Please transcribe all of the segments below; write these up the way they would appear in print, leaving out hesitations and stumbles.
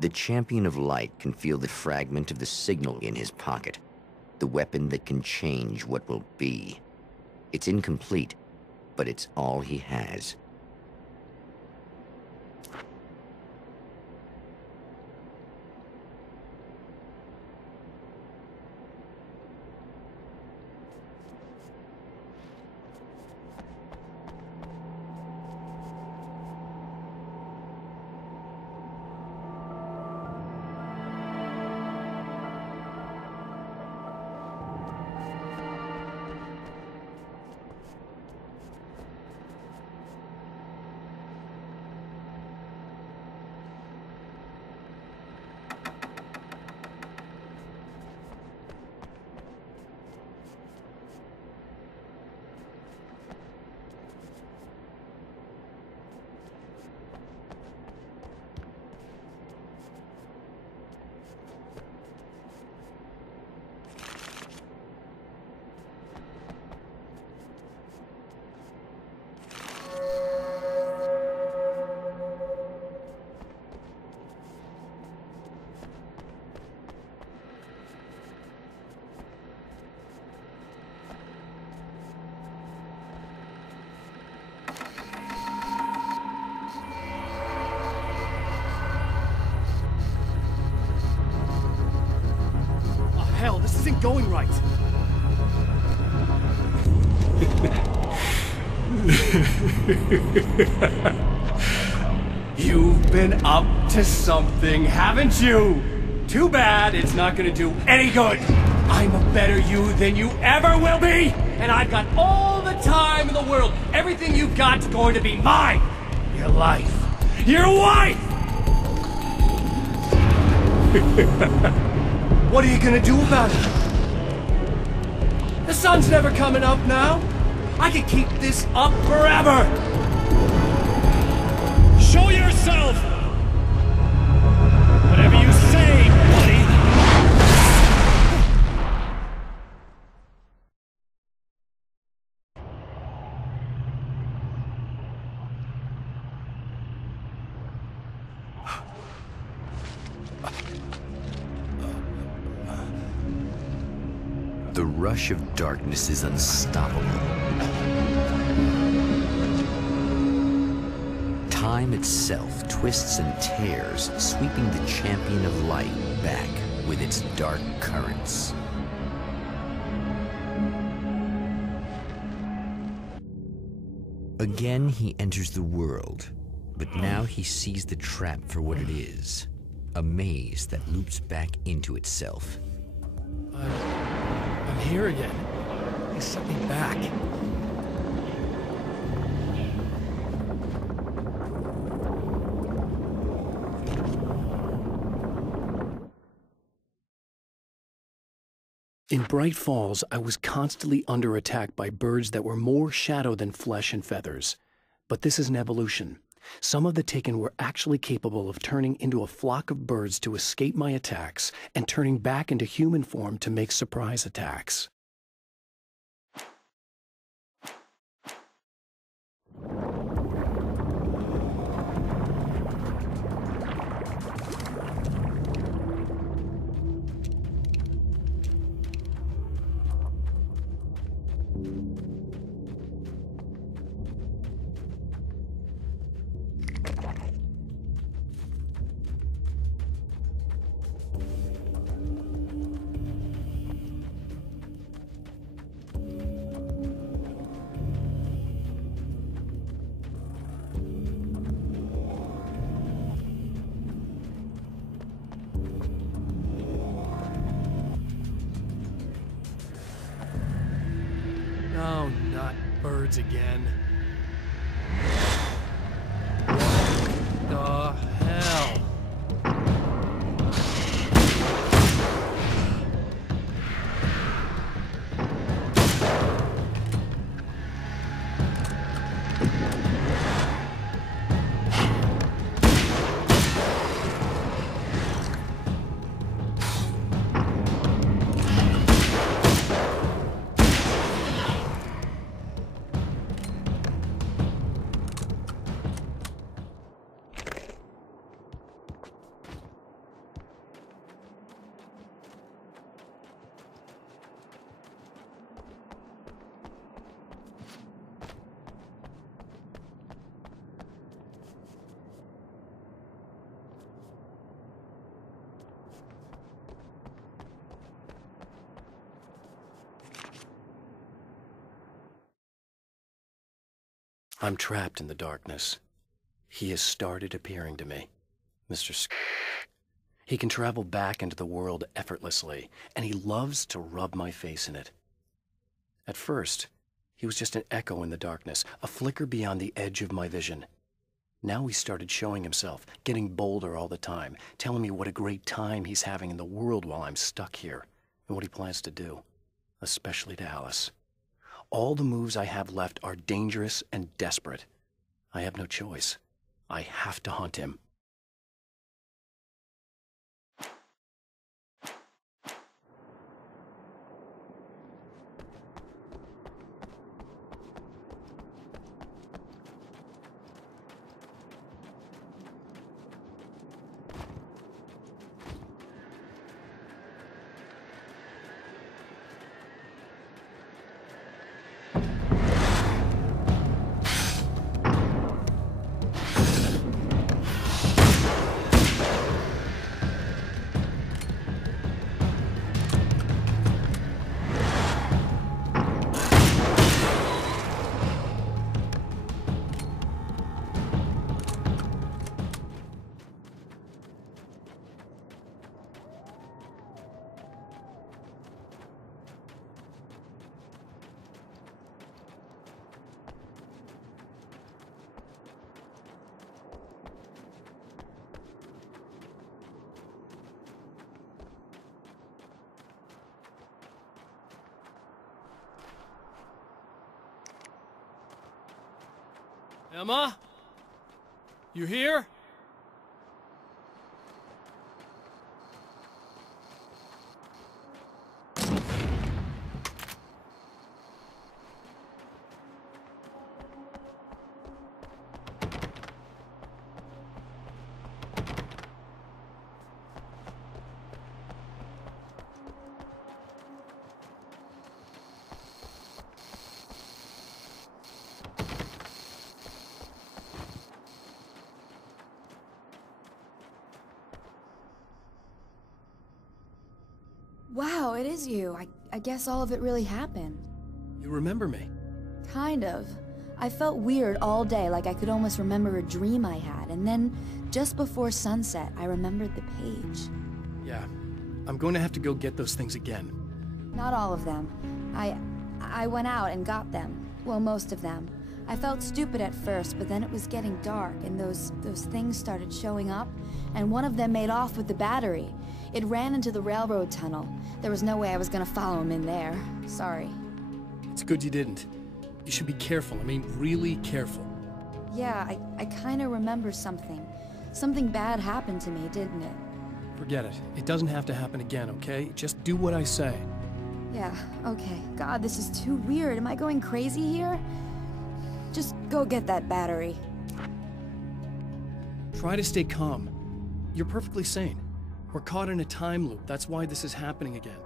The Champion of Light can feel the fragment of the signal in his pocket, the weapon that can change what will be. It's incomplete, but it's all he has. Hell, this isn't going right. You've been up to something, haven't you? Too bad it's not gonna do any good. I'm a better you than you ever will be, and I've got all the time in the world. Everything you've got's going to be mine. Your life. Your wife! What are you gonna do about it? The sun's never coming up now. I can keep this up forever. Show yourself! Whatever you say, buddy. The rush of darkness is unstoppable. Time itself twists and tears, sweeping the Champion of Light back with its dark currents. Again, he enters the world, but now he sees the trap for what it is. A maze that loops back into itself. I'm here again. They sent me back. In Bright Falls, I was constantly under attack by birds that were more shadow than flesh and feathers. But this is an evolution. Some of the Taken were actually capable of turning into a flock of birds to escape my attacks and turning back into human form to make surprise attacks. Oh, not birds again. What the hell? I'm trapped in the darkness. He has started appearing to me. Mr. He can travel back into the world effortlessly, and he loves to rub my face in it. At first, he was just an echo in the darkness, a flicker beyond the edge of my vision. Now he started showing himself, getting bolder all the time, telling me what a great time he's having in the world while I'm stuck here, and what he plans to do, especially to Alice. All the moves I have left are dangerous and desperate. I have no choice. I have to hunt him. Emma? You here? Wow, it is you. I guess all of it really happened. You remember me? Kind of. I felt weird all day, like I could almost remember a dream I had, and then, just before sunset, I remembered the page. Yeah. I'm going to have to go get those things again. Not all of them. I went out and got them. Well, most of them. I felt stupid at first, but then it was getting dark, and those things started showing up, and one of them made off with the battery. It ran into the railroad tunnel. There was no way I was gonna follow him in there. Sorry. It's good you didn't. You should be careful. I mean, really careful. Yeah, I kinda remember something. Something bad happened to me, didn't it? Forget it. It doesn't have to happen again, okay? Just do what I say. Yeah, okay. God, this is too weird. Am I going crazy here? Just go get that battery. Try to stay calm. You're perfectly sane. We're caught in a time loop. That's why this is happening again.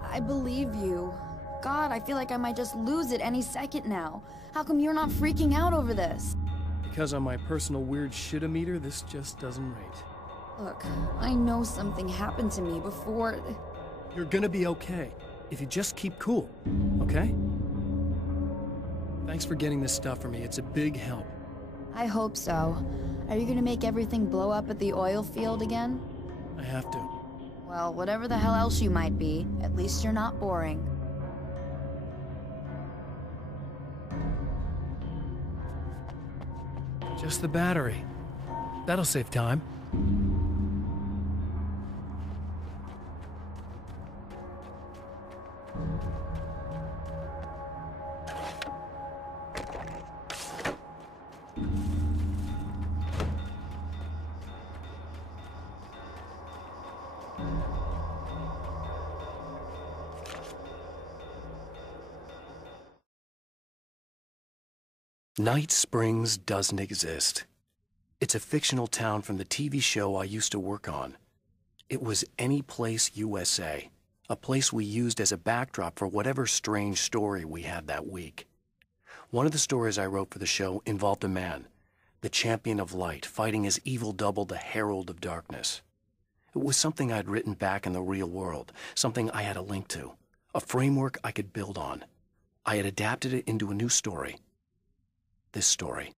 I believe you. God, I feel like I might just lose it any second now. How come you're not freaking out over this? Because on my personal weird shit-o-meter, this just doesn't rate. Look, I know something happened to me before... You're gonna be okay, if you just keep cool, okay? Thanks for getting this stuff for me. It's a big help. I hope so. Are you gonna make everything blow up at the oil field again? I have to. Well, whatever the hell else you might be, at least you're not boring. Just the battery. That'll save time. Night Springs doesn't exist. It's a fictional town from the TV show I used to work on. It was Any Place USA, a place we used as a backdrop for whatever strange story we had that week. One of the stories I wrote for the show involved a man, the champion of light, fighting his evil double, the Herald of Darkness. It was something I'd written back in the real world, something I had a link to, a framework I could build on. I had adapted it into a new story. this story.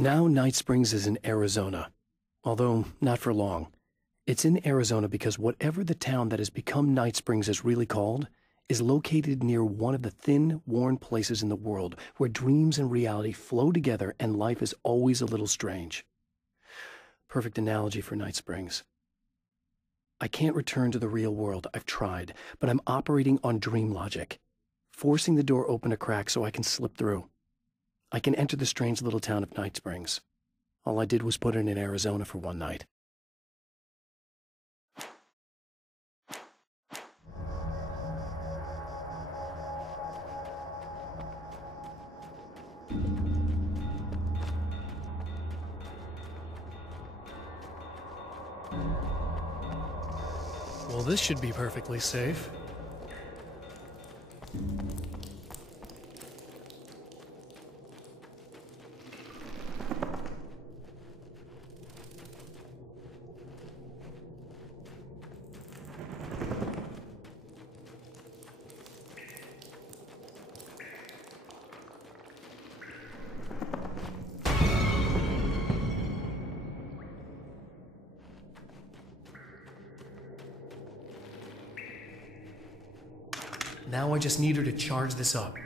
Now Night Springs is in Arizona, although not for long. It's in Arizona because whatever the town that has become Night Springs is really called is located near one of the thin, worn places in the world where dreams and reality flow together and life is always a little strange. Perfect analogy for Night Springs. I can't return to the real world. I've tried, but I'm operating on dream logic, forcing the door open a crack so I can slip through. I can enter the strange little town of Night Springs. All I did was put it in Arizona for one night. Well, this should be perfectly safe. Now I just need her to charge this up.